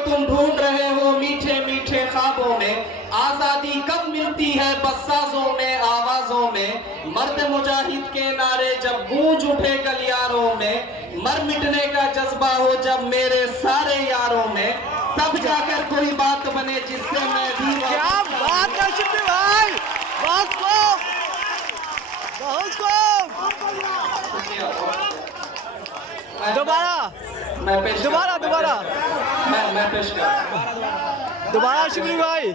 तुम ढूंढ रहे हो मीठे मीठे ख्वाबों में, आजादी कब मिलती है बस साजों में आवाजों में, मर्द मुजाहिद के नारे जब गूंज उठे गलियारों में, मर मिटने का जज्बा हो जब मेरे सारे यारों में, तब जाकर कोई बात बने जिससे मैं भी। क्या बात है शिब्बी भाई, बहुत खूब, बहुत खूब। दोबारा मैं पेश दोबारा दोबारा मैं पेश कर दोबारा शिब्बी भाई।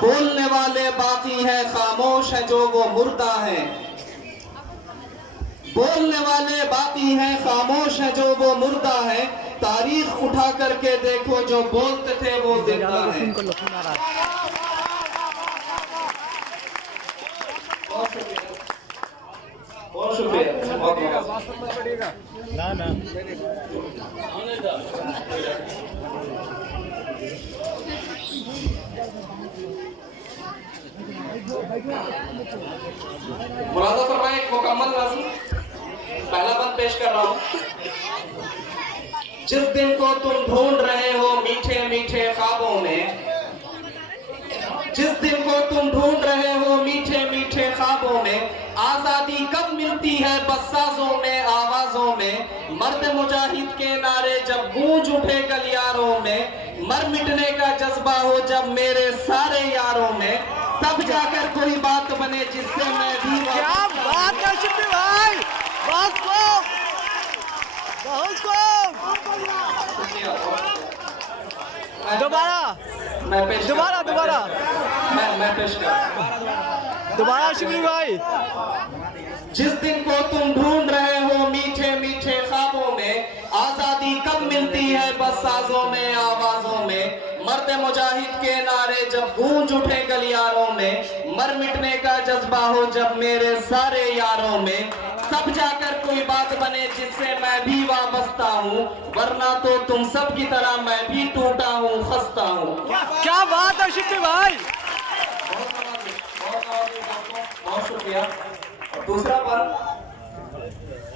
बोलने वाले बाकी है, खामोश है जो वो मुर्दा है। बोलने वाले बाकी हैं, खामोश है जो वो मुर्दा है। तारीख उठा करके देखो जो बोलते थे वो जिंदा है। बहुत शुक्रिया। मुरादा फरमाए एक मुकम्मल नज़्म पहला बंद पेश कर रहा हूं। जिस दिन को तुम ढूंढ रहे हो मीठे मीठे ख्वाबों में, जिस दिन को तुम ढूंढ रहे हो मीठे मीठे ख्वाबों में, आजादी कब मिलती है बस साजों में आवाजों में, मर्द मुजाहिद के नारे जब गूंज उठे गलियारों में, मर मिटने का जज्बा हो जब मेरे सारे यारों में, तब जाकर कोई बात बने जिससे मैं भी। क्या बात है शिब्बी भाई, बहुत खूब, बहुत खूब। दोबारा मैं पेश दोबारा दोबारा मैं पेश कर दोबारा शिब्बी भाई। जिस दिन को तुम ढूंढ रहे हो मीठे मीठे ख्वाबों में, आजादी कब मिलती है बस साजों में आवाजों में, मर्द मुजाहिद के नारे जब गूंज उठे गलियारों में, मर मिटने का जज्बा हो जब मेरे सारे यारों में, तब जाकर कोई बात बने जिससे मैं भी वाबस्ता हूँ, वरना तो तुम सब की तरह मैं भी टूटा हूँ खस्ता हूँ। क्या बात है शिब्बी भाई। बहुत शुक्रिया। दूसरा पद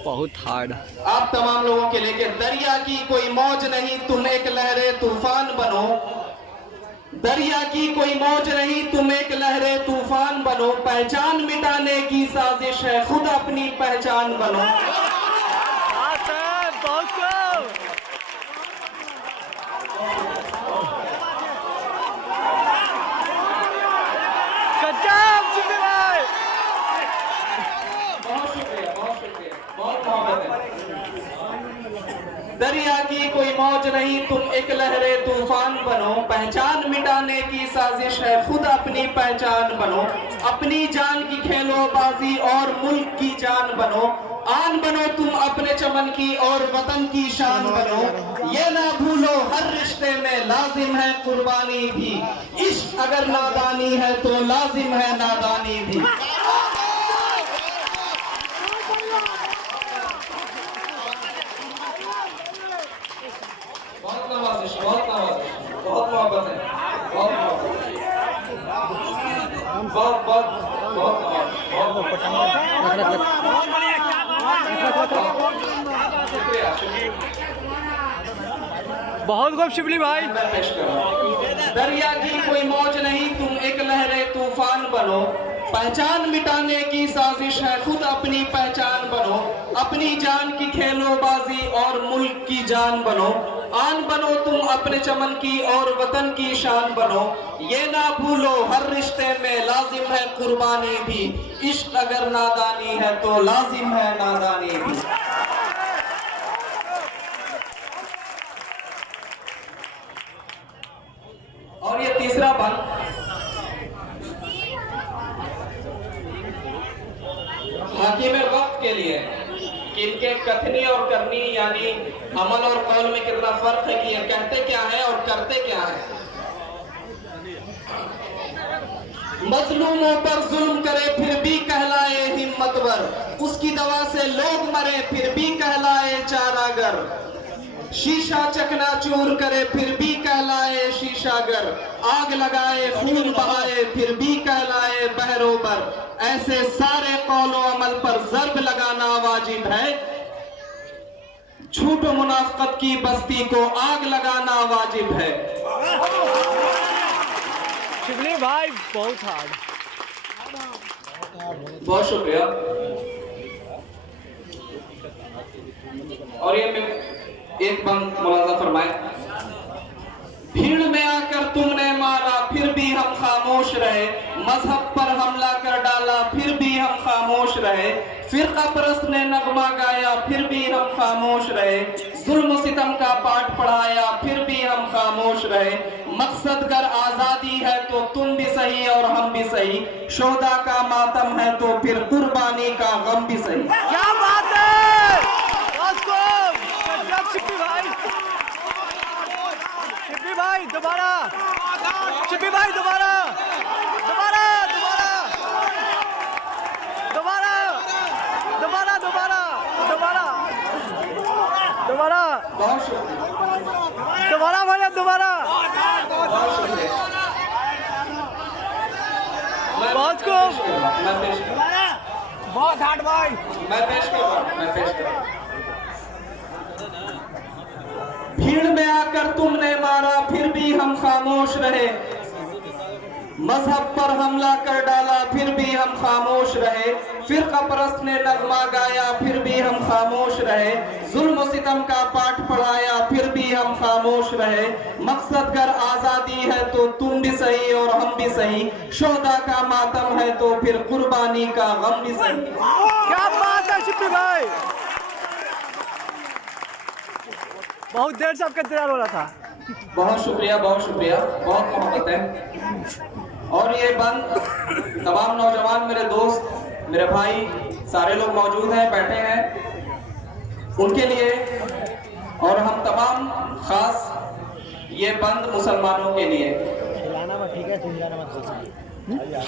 बहुत हार्ड। आप तमाम लोगों के लिए, दरिया की कोई मौज नहीं तुम एक लहरे तूफान बनो, दरिया की कोई मौज नहीं तुम एक लहरे तूफान बनो, पहचान मिटाने की साजिश है खुद अपनी पहचान बनो। दरिया की कोई मौज नहीं तुम एक लहरे तूफान बनो, पहचान मिटाने की साजिश है खुद अपनी पहचान बनो, अपनी जान की खेलोबाजी और मुल्क की जान बनो, आन बनो तुम अपने चमन की और वतन की शान बनो, ये ना भूलो हर रिश्ते में लाजिम है कुर्बानी भी, इश्क अगर नादानी है तो लाजिम है नादानी भी। बहुत नवाजिश, बहुत नवाजिश, बहुत मोहब्बत है, बहुत मोहब्बत, बहुत बहुत बहुत बहुत खूब शिबली भाई। दरिया की कोई मौज नहीं तुम एक लहरे तूफान बनो, पहचान मिटाने की साजिश है खुद अपनी पहचान बनो, अपनी जान की खेलोबाजी और मुल्क की जान बनो, आन बनो तुम अपने चमन की और वतन की शान बनो, ये ना भूलो हर रिश्ते में लाजिम है कुर्बानी भी, इश्क अगर नादानी है तो लाजिम है नादानी भी। और ये तीसरा बंद हाकिम वक्त के लिए, कि इनके कथनी और करनी यानी अमल और कौल में कितना फर्क है, कि ये कहते क्या है और करते क्या है। मजलूमों पर जुल्म करे फिर भी कहलाए हिम्मतवर, उसकी दवा से लोग मरे फिर भी कहलाए चारागर, शीशा चकनाचूर करे फिर भी कहलाए शीशागर, आग लगाए खून बहाए फिर भी कहलाए बहरोबर। ऐसे सारे कौलो अमल पर ज़र्ब लगाना वाजिब है, झूठ मुनाफिकत की बस्ती को आग लगाना वाजिब है। शिवली भाई बहुत हार्ड। बहुत शुक्रिया। और ये मैं एक बंद मुलाजा फरमाए। भीड़ में आकर तुमने मारा फिर भी हम खामोश रहे, मजहब पर हमला कर डाला फिर भी हम खामोश रहे, फिरका परस्त ने नगमा गाया फिर भी हम खामोश रहे, जुल्म सितम का पाठ पढ़ाया फिर भी हम खामोश रहे। मकसद अगर आजादी है तो तुम भी सही और हम भी सही, शोहदा का मातम है तो फिर कुर्बानी का गम भी सही। क्या बात है शिप्पी भाई, शिप्पी भाई दोबारा, शिप्पी भाई दोबारा, दोबारा दोबारा दोबारा दोबारा दोबारा दोबारा दोबारा बहुत शुक्रिया, दोबारा भैया दोबारा। बहुत शुक्रिया। बहुत खूब, मैं पेश करूं, बहुत हार्ड भाई, मैं पेश करूं। भीड़ में आकर तुमने मारा फिर भी हम खामोश रहे, मजहब पर हमला कर डाला फिर भी हम खामोश रहे, फिरका परस्त ने नगमा गाया फिर भी हम खामोश रहे, जुल्म सितम का पाठ पढ़ाया फिर भी हम खामोश रहे। मकसद अगर आजादी है तो तुम भी सही और हम भी सही, शोहदा का मातम है तो फिर कुर्बानी का गम भी सही। क्या बात है शिप्पी भाई, बहुत देर से आपका इंतजार हो रहा था। बहुत शुक्रिया, बहुत शुक्रिया, बहुत मोहब्बत है। और ये बंद तमाम नौजवान मेरे दोस्त, मेरे भाई सारे लोग मौजूद हैं, बैठे हैं, उनके लिए और हम तमाम खास ये बंद मुसलमानों के लिए।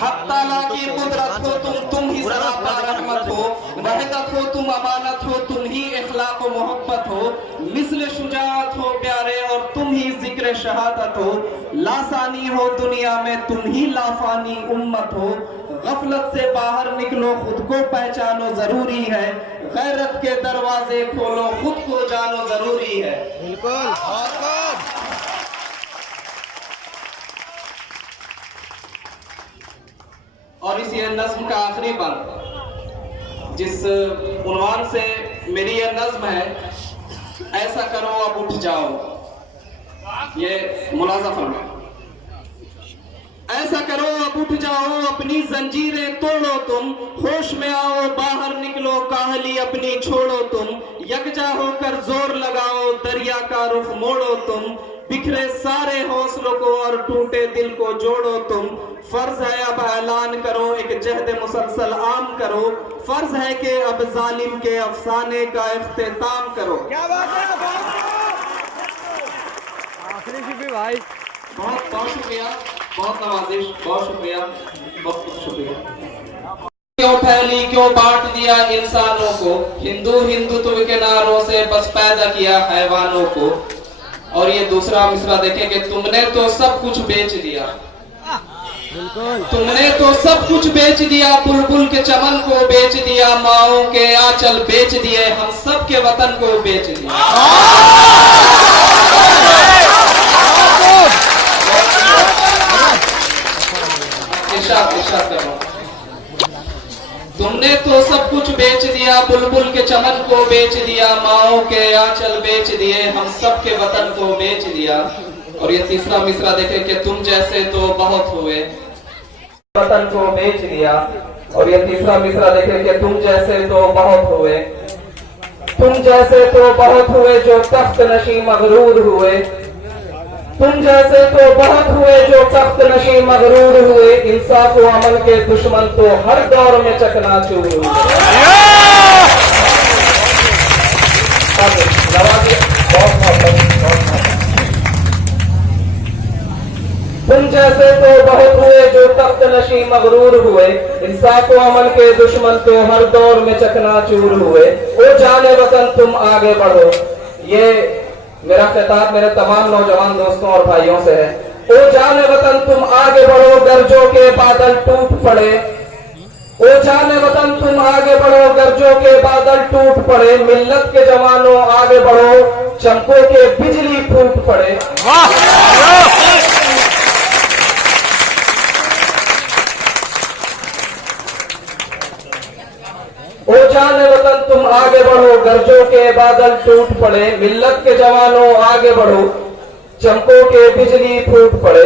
हक ताला की कुदरत हो तुम ही सरापा रहमत हो, वहदत हो तुम अमानत हो, तुम ही इखलाक व मोहब्बत हो, मिस्ल शुजाअत हो प्यारे और तुम ही जिक्र शहादत हो, लासानी हो दुनिया में तुम ही लाफानी उम्मत हो, गफलत से बाहर निकलो खुद को पहचानो जरूरी है, गैरत के दरवाजे खोलो खुद को जानो जरूरी है। बिल्कुल। और इस ये नज्म का आखिरी बंद जिस उन्वान से मेरी ये नज्म है, ऐसा करो अब उठ जाओ, ये मुलाजा फरमाए। ऐसा करो अब उठ जाओ, अपनी जंजीरें तोड़ो तुम, होश में आओ बाहर निकलो, काहली अपनी छोड़ो तुम, यकजा होकर जोर लगाओ, दरिया का रुख मोड़ो तुम, बिखरे सारे हौसलों को और टूटे दिल को जोड़ो तुम, फर्ज है अब ऐलान करो एक जहद मुसलसल आम करो, फर्ज है कि अब जालिम के अफसाने का इख्तिताम करो। क्या बात है, आखिरी शिप्पी भाई, बहुत बहुत शुक्रिया, बहुत नवाजिश, बहुत शुक्रिया, बहुत शुक्रिया। क्यों फैली क्यों बांट दिया इंसानों को, हिंदू हिंदुत्व के नारों से बस पैदा किया हैवानों को। और ये दूसरा मिसरा देखें कि तुमने तो सब कुछ बेच दिया, तुमने तो सब कुछ बेच दिया, बुलबुल के चमन को बेच दिया, माओ के आंचल बेच दिए, हम सब के वतन को बेच दिया। इरशाद कर रहा हूं, तुमने तो सब कुछ बेच दिया, बुलबुल के चमन को बेच दिया, माओ के आंचल बेच दिए, हम सब के वतन को बेच दिया। और ये तीसरा मिसरा देखे कि तुम जैसे तो बहुत हुए, वतन को बेच दिया। और ये तीसरा मिसरा देखे कि तुम जैसे तो बहुत हुए, तुम जैसे तो बहुत हुए जो तख्त नशी मगरूर हुए, तुम जैसे तो बहुत हुए जो तख्त नशी मगरूर हुए, इंसाफ व अमल के दुश्मन तो हर दौर में चकनाचूर हुए। तुम जैसे तो बहुत हुए जो तख्त नशी मगरूर हुए, इंसाफ व अमल के दुश्मन तो हर दौर में चकनाचूर हुए। ओ जाने वतन तुम आगे बढ़ो, ये मेरा खिताब मेरे तमाम नौजवान दोस्तों और भाइयों से है। ओ जाने वतन तुम आगे बढ़ो, गर्जों के बादल टूट पड़े। ओ जाने वतन तुम आगे बढ़ो, गर्जों के बादल टूट पड़े। मिल्लत के जवानों आगे बढ़ो, चमकों के बिजली फूट पड़े। ओ जाने वतन तुम आगे बढ़ो, गर्जों के बादल टूट पड़े। मिल्लत के जवानों आगे बढ़ो, चमकों के बिजली फूट पड़े।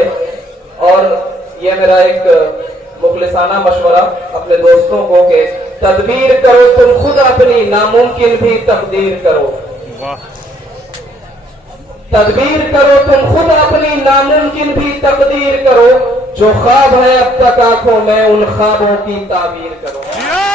और ये मेरा एक मुखलिसाना मशवरा अपने दोस्तों को कि तदबीर करो तुम खुद अपनी, नामुमकिन भी तकदीर करो। तदबीर करो तुम खुद अपनी, नामुमकिन भी तकदीर करो। जो ख्वाब है अब तक आंखों में, उन ख्वाबों की ताबीर करो।